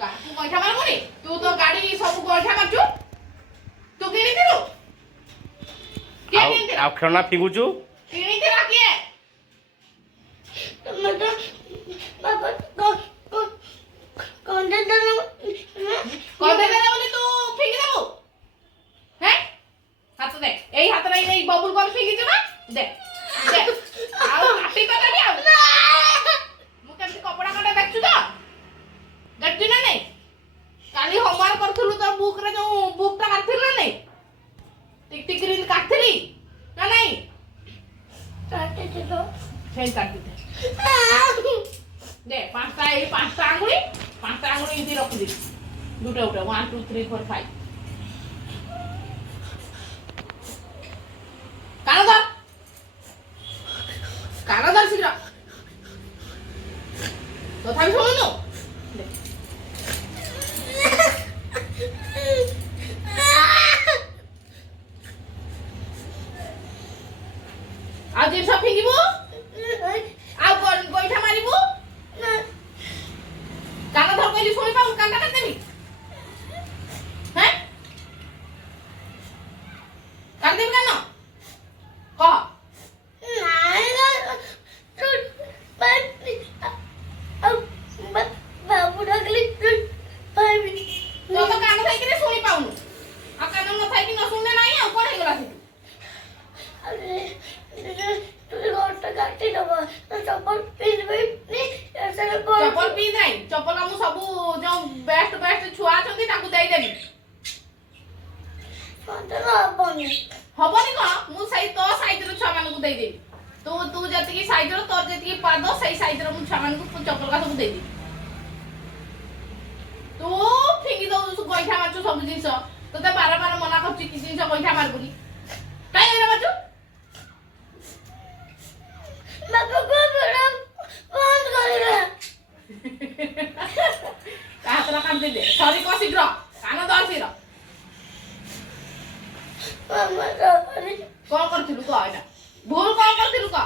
तू गोइठा मारबुनी तू तो गाड़ी सब गोइठा मारचू तू किनी दिलु के किनी दिलु आ खेलना फिंगुचू किनी दिला के मतलब बाबा कौन दे बोली तू फिंगी देबू हैं हाथ दे एई हाथ रे एई बबुल कोन फिंगी छु ना दे दे आओ काटी पता भी आओ मु केमती कपड़ा काटे देखछु तो देखछु ना नहीं काली होमवर्क करथुलु तो बुक रे जो बुक ता काटथिल ना नहीं टिक टिक रील काटथिली ना नहीं काटे दे तो फेन काटी दे दे पांचटा आंगुली इधर रख दे दुटा उटा 1 2 3 4 5 कान धर शीघ्र तथापि शुणुनु आज जिनस फिंगिबु आ गोइठा मारिबु कान धर कहली शुणी पाऊ कान काट देबी हैं काट देबी कान कह बाबू डगली पाइबी तो कान थाई कि शुणी पाऊनु आ कान न थाई कि न शुणले नाही आ कोन हेगला से अरे तू गोटा काटी दबा चप्पल पीन नहीं ऐसे चप्पल पीन नहीं चप्पल हम सब जो बेस्ट छुआ छथि ताकू देई देबी हबनी हबनी कोन मु सही तो साइज रो छुआ मानकू देई देबी तू जति की साइज रो तोर जति की पाद सही साइज रो मु छुआ मानकू चप्पल का सब देई देबी तू फिंगी दो गोइठा मारछु सब जिंस तते बार बार मना करछि कि जिंस गोइठा मार बोली काई रे मारछु बाबा को बड़ा बंद करेगा हातरा काट दे सॉरी को शीघ्र कान धर शीघ्र मामा सॉरी कौन करथिलु को एटा भूल कौन करथिलु को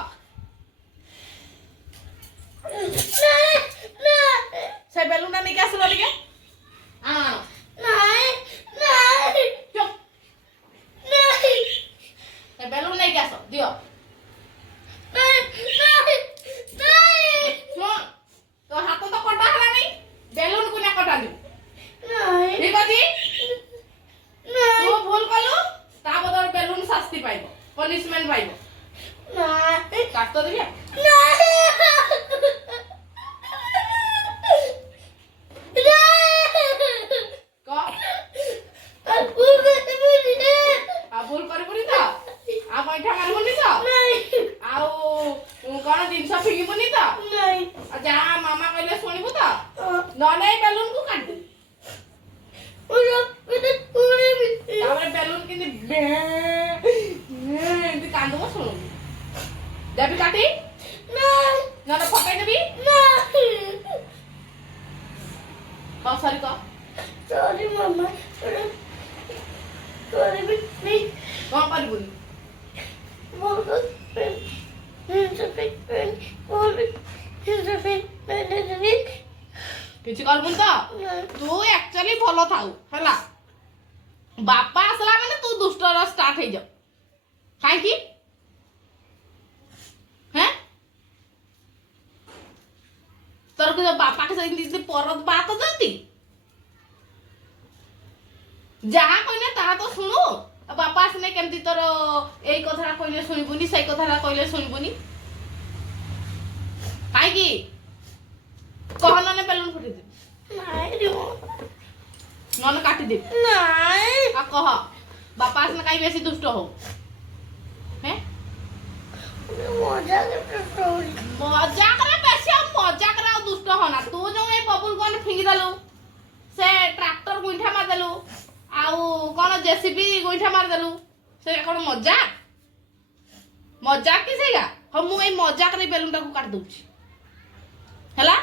नहीं से बेलुना नहीं क्या सुनो टिके आना नहीं नहीं चुप नहीं से बेलुन नहीं क्या सो दियो नहीं सुन तो हाथ तो कटा हला नहीं बेलुन को ना कटा दी नहीं ठीक अछि तू भूल कलु ता बदल बेलुन शास्ति पाइबो पनिशमेंट पाइबो नहीं काट तो दिया भूल करबुनी तो आ गोइठा मारबुनी तो आउ कोन जिंस फिंगिबुनी तो आ जा मामा कहले सुनिबु तो न नहीं बेलुन को काट दे तारे बेलुन किनी बे कांदो सुनु देबी काटी ना फटाई देबी हां सॉरी को सॉरी मामा सॉरी नहीं कौन करबुनी बहुत पेन किछि करबुन तो तू एक्चुअली भलो थाउ हला बापा असला माने तू दुष्ट र स्टार्ट हे जा काई की हैं तोर को बापा के सही परत बात जंती जहाँ कहले ता तो सुनु बापा आसने केमती तोर एई कथा कहले सुनिबुनी सही कथा कहले सुनिबुनी काई की कहना ने बेलुन फुटी दे नहीं नन काटी दे नहीं आ कह बापा आसने काई बेसी दुष्ट हो हैं मजाक रे बेसी मजाक रे दुष्ट होना तू जो ए बबुल कोन फिंगी दलु से ट्रैक्टर गुइठा मार दलु आउ कोन जेसीबी गुइठा मार दलु से कोन मजाक की सेगा हम मु ए मजाक रे बेलुन टाको काट दउची हला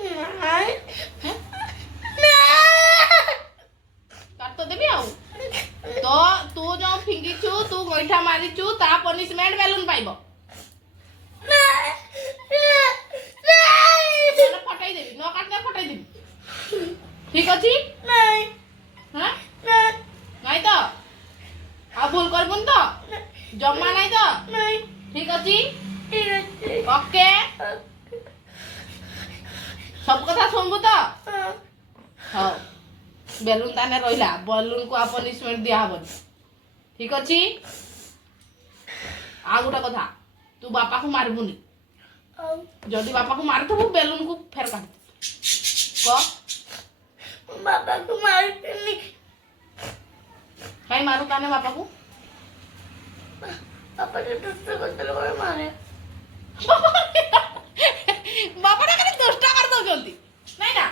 नहीं काट तो देबी आउ तो तू जो फिंगी छु तू गोइठा मारी छु ता पनिशमेंट बेलुन पाइबो फटाई देबी न काटले फटाई देबी ठीक अच्छी नहीं हाँ नहीं नहीं तो आ भूल करबुन तो जम्मा नहीं तो नहीं ठीक अच्छी ठीक है ओके सब कथा सुनबु तो हाँ बेलून ताने रहिला बेलून को आप पनिशमेंट दिया हबन ठीक अच्छी आ गोटा कथा तू बापा को मारबुनी जदि बापा को मारथबु बेलून को फेर काट क बाबा को मारते नहीं कहीं मारू ताने बापा को पापा ने दूसरे को तलवार मारे बापा ना खाली दुष्ट कर दउचंती नहीं ना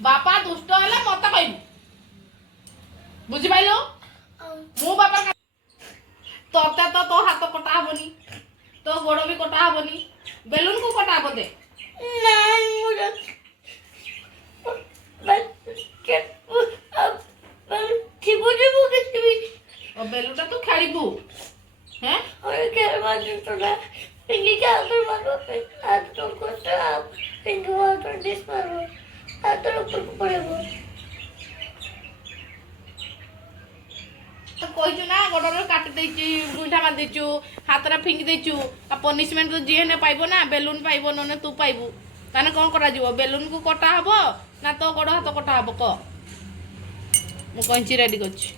बापा दुष्ट हले मत कहबू बुझी पाइलो मो बापा तोते तो हाथ कटा हबनी तो गोड़ भी कटा हबनी बेलून को कटा हब दे नहीं मुझे बस के अब थिबो थिबो किसी भी और बेलूटा तू खेलिबू हैं और क्या बात तो ना पिंगी क्या तो मारो पे आज तो कुछ आप पिंगी वाला तो डिस मारो आज तो ऊपर पड़ेगा तो कहछु ना गोडर काट देची गुंठा मार देचु हाथरा फिंगी देचु आ पनिशमेंट तो जी ने पाइबो ना बेलून पाइबो नने तू पाइबू ताने कोन करा जीवो बेलून को कटा हबो ना तो गोड हाथ कटा हबो क मु कंची रेडी करछि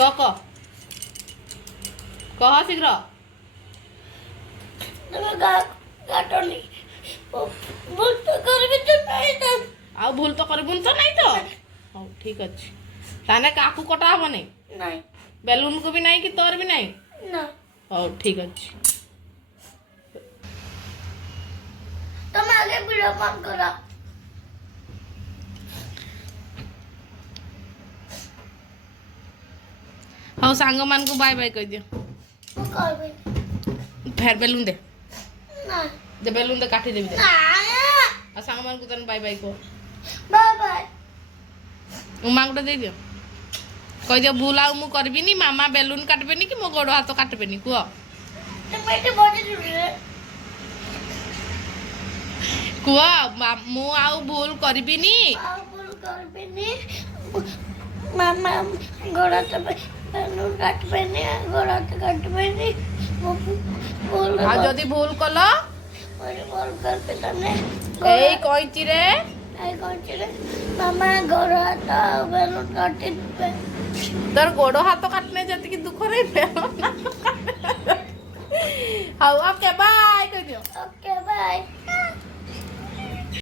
क कह शीघ्र तो गाटो नहीं बोल तो कर भी तो नहीं था आ भूल तो करबुन तो नहीं तो हो ठीक अछि ताने काकू कटा हबो नहीं नहीं बेलून को भी नहीं कि तोर भी नहीं ना हो ठीक अछि तुम आगे वीडियो कॉल करो हो सांग मान को बाय बाय कह दियो वो कर भी फेर बेलून दे ना दे बेलून दे काटी देबी दे ना आ सांग मान को तन बाय बाय को बाय बाय उमा गोटे दे दियो कह दियो भूल आउ मु करबी नी मामा बेलून काटबेनी कि मो गोड़ हाथ काटबेनी कुह तुम मेरे बॉडी जुड़े कुह मु आउ भूल करबी नी आप बोल कर भी नहीं मामा गोड़ा तो बेलून काट पे नहीं गोड़ा तो काट पे नहीं वो बोल आ जदी भूल कलो मुझे बोल कर पे तने एई कइची रे आई कौन चले मामा गोड़ा तो बेलून काटे पे तोर गोड़ हाथ काटने जति कि दुख रे हाउ ओके बाय कह दियो ओके बाय